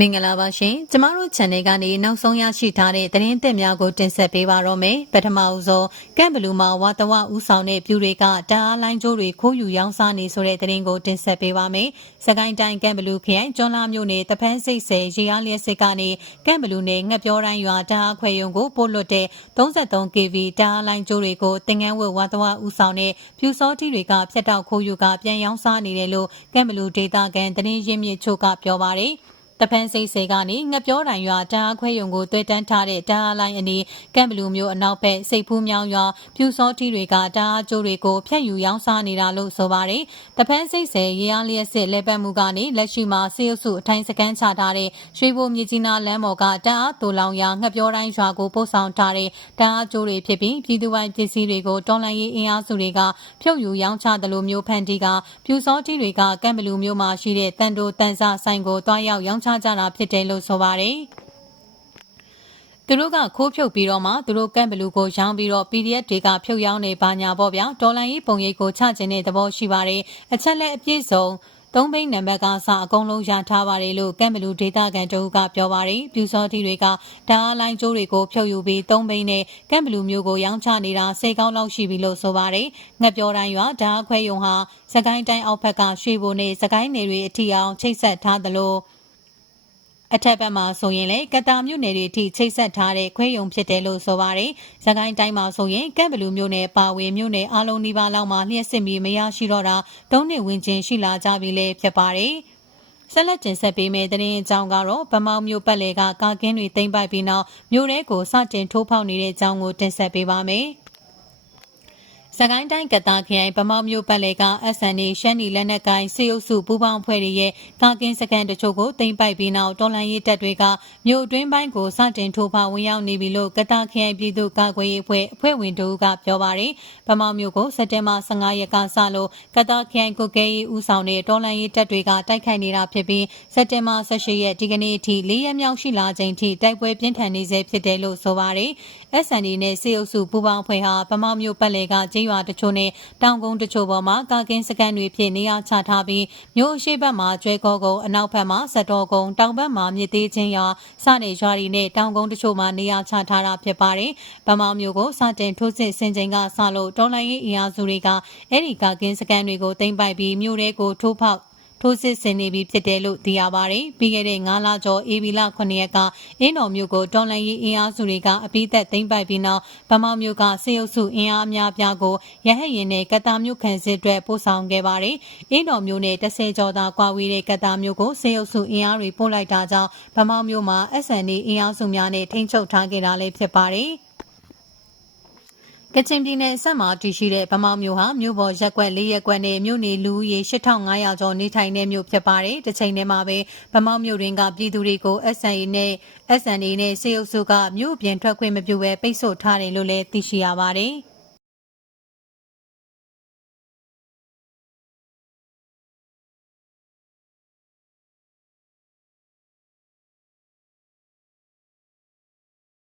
မင်္ဂလာပါရှင်ကျမတို့ channel ကနေနောက်ဆုံးရရှိထားတဲ့သတင်းသစ်များကိုတင်ဆက်ပေးပါတော့မယ်ပထမဦးဆုံးကမ်ဘလူးမှာဝါတဝဦးဆောင်တဲ့ပြူတွေကတအားလိုင်းကျိုးတွေခိုးယူရောင်းစားနေဆိုတဲ့သတင်းကိုတင်ဆက်ပေးပါမယ်စကိုင်းတိုင်းကမ်ဘလူးခရိုင်ကျွန်းလာမြို့နယ်တဖန်းစိတ်ဆယ်ရေအားလျက်စစ်ကနေကမ်ဘလူးနယ်ငှက်ပြောတိုင်းရွာတအားခွဲရုံကိုပို့လွတ်တဲ့ 33kV တအားလိုင်းကျိုးတွေကိုတင်ငန်းဝတ်ဝါတဝဦးဆောင်တဲ့ပြူစောတီတွေကဖျက်တောက်ခိုးယူကပြန်ရောင်းစားနေတယ်လို့ကမ်ဘလူးဒေသခံသတင်းရင်းမြစ်ချို့ကပြောပါတယ်တဖန်စိတ်စေကနေငှက်ပြောတိုင်ရွာတအားခွဲရုံကိုတွေ့တန်းထားတဲ့တအားလိုင်းအနီးကမ်ဘလူးမျိုးအနောက်ဘက်စိတ်ဖူးမြောင်းရွာပြူစောထီတွေကတအားကျိုးတွေကိုဖျက်ယူရောင်းစားနေတာလို့ဆိုပါတယ်တဖန်စိတ်စေရေအားလျက်စစ်လက်ပတ်မှုကနေလက်ရှိမှာစေအုပ်စုအထိုင်စကန်ချထားတဲ့ရွှေဘိုမြကြီးနားလမ်းပေါ်ကတအားတူလောင်ရွာငှက်ပြောတိုင်းရွာကိုပို့ဆောင်ထားတဲ့တအားကျိုးတွေဖြစ်ပြီးပြည်သူပိုင်းပစ္စည်းတွေကိုတော်လှန်ရေးအင်အားစုတွေကဖြုတ်ယူရောင်းချတယ်လို့မျိုးဖန်တီကပြူစောထီတွေကကမ်ဘလူးမျိုးမှာရှိတဲ့တန်တိုတန်ဆဆိုင်ကိုတွားရောက်ရောင်းချကြတာဖြစ်တယ်လို့ဆိုပါတယ်သူတို့ကခိုးဖြုတ်ပြီးတော့မှသူတို့ကမ်ဘလူးကိုရောင်းပြီးတော့ PDF တွေကဖြုတ်ရောင်းနေပါညာပေါ့ဗျာဒေါ်လာရေးပုံရိပ်ကိုချကျင်တဲ့သဘောရှိပါတယ်အချက်လက်အပြည့်စုံသုံးဘိန်းနံပါတ်ကစအကုန်လုံးရထားပါတယ်လို့ကမ်ဘလူးဒေတာကန်တို့ကပြောပါတယ်ပြူစောတီတွေကဓာတ်လိုင်းကျိုးတွေကိုဖြုတ်ယူပြီးသုံးဘိန်းနဲ့ကမ်ဘလူးမျိုးကိုရောင်းချနေတာစိတ်ကောင်းလောက်ရှိပြီလို့ဆိုပါတယ်ငှက်ပြောတိုင်းရွာဓာတ်ခွဲယုံဟာစကိုင်းတိုင်းအောက်ဘက်ကရွှေဘိုနဲ့စကိုင်းနယ်တွေအထိအောင်ချိတ်ဆက်ထားသလိုအထက်ဘက်မှာဆိုရင်လေကတာမြို့နယ်တွေအထိချိတ်ဆက်ထားတဲ့ခွဲယုံဖြစ်တယ်လို့ဆိုပါတယ်။စကိုင်းတိုင်းမှာဆိုရင်ကမ်ဘလူးမြို့နယ်ပါဝေမြို့နယ်အားလုံးဒီပါလောက်မှာလျှက်စစ်ပြီးမရရှိတော့တာ၃နှစ်ဝန်းကျင်ရှိလာကြပြီလေဖြစ်ပါတယ်။ဆက်လက်တင်ဆက်ပေးမယ့်သတင်းအကြောင်းကတော့ဗမောက်မြို့ပတ်လည်ကကာကင်းတွေတိမ့်ပိုက်ပြီးနောက်မြို့ထဲကိုစတင်ထိုးဖောက်နေတဲ့အကြောင်းကိုတင်ဆက်ပေးပါမယ်။စကိုင်းတိုင်းကတာခရိုင်ဗမောက်မြို့ပတ်လည်က SNA ရှမ်းနီလက်နက်ကိုင်စေအုပ်စုပူးပေါင်းဖွဲ့ရဲ့ကာကင်းစကန်တချို့ကိုတင်ပိုက်ပြီးနောက်တော်လှန်ရေးတပ်တွေကမြို့အတွင်းပိုင်းကိုစတင်ထိုးဖောက်ဝင်ရောက်နေပြီလို့ကတာခရိုင်ပြည်သူ့ကာကွယ်ရေးအဖွဲ့ဝင်တို့ကပြောပါတယ်။ဗမောက်မြို့ကိုစက်တင်ဘာ15ရက်ကစလို့ကတာခရိုင်ကိုကဲရေးဦးဆောင်တဲ့တော်လှန်ရေးတပ်တွေကတိုက်ခိုက်နေတာဖြစ်ပြီးစက်တင်ဘာ18ရက်ဒီကနေ့အထိ4ရက်မြောက်ရှိလာချိန်ထိတိုက်ပွဲပြင်းထန်နေဆဲဖြစ်တယ်လို့ဆိုပါတယ်။ SNA နဲ့စေအုပ်စုပူးပေါင်းဖွဲ့ဟာဗမောက်မြို့ပတ်လည်ကကျေးရွာတချို့နဲ့တောင်ကုန်းတချို့ပေါ်မှာကာကင်းစကန်တွေဖြစ်နေရာချထားပြီးမြို့အရှိတ်ဘက်မှာကျွဲကောကုန်းအနောက်ဘက်မှာစတော်ကုန်းတောင်ဘက်မှာမြစ်သေးချင်းရွာစတဲ့ရွာတွေနဲ့တောင်ကုန်းတချို့မှာနေရာချထားတာဖြစ်ပါတယ်။ဗမောက်မြို့ကိုစတင်ထိုးစစ်ဆင်ချိန်ကစလို့တော်လှန်ရေးအင်အားစုတွေကအဲ့ဒီကာကင်းစကန်တွေကိုသိမ်းပိုက်ပြီးမြို့ထဲကိုထိုးစစ်ဆင်နေပြီဖြစ်တယ်လို့သိရပါတယ်။ပြီးခဲ့တဲ့9လကျော်ဧပြီလ9ရက်ကအင်းတော်မြို့ကိုတော်လှန်ရေးအင်အားစုတွေကအပိသက်သိမ်းပိုက်ပြီးနောက်ဗမောက်မြို့ကစေအုပ်စုအင်အားအများပြားကိုရဟတ်ရင်နဲ့ကတာမြို့ခံစစ်အတွက်ပို့ဆောင်ခဲ့ပါတယ်။အင်းတော်မြို့နဲ့10ကျော်သာကွာဝေးတဲ့ကတာမြို့ကိုစေအုပ်စုအင်အားတွေပို့လိုက်တာကြောင့်ဗမောက်မြို့မှာ SNA အင်အားစုများနဲ့ထိန်းချုပ်ထားခဲ့တာလည်းဖြစ်ပါတယ်။ကချင်ပြည်နယ်ဆက်မှာတည်ရှိတဲ့ဗမောက်မြို့ဟာမြို့ပေါ်ရက်ကွက်၄ရက်ကွက်နဲ့မြို့နေလူဦးရေ8500ကျော်နေထိုင်တဲ့မြို့ဖြစ်ပါတယ်။တစ်ချိန်တည်းမှာပဲဗမောက်မြို့တွင်ကပြည်သူတွေကို SNA နဲ့စေအုပ်စုကမြို့ပြင်ထွက်ခွင့်မပြုဘဲပိတ်ဆို့ထားတယ်လို့လည်းသိရှိရပါတယ်။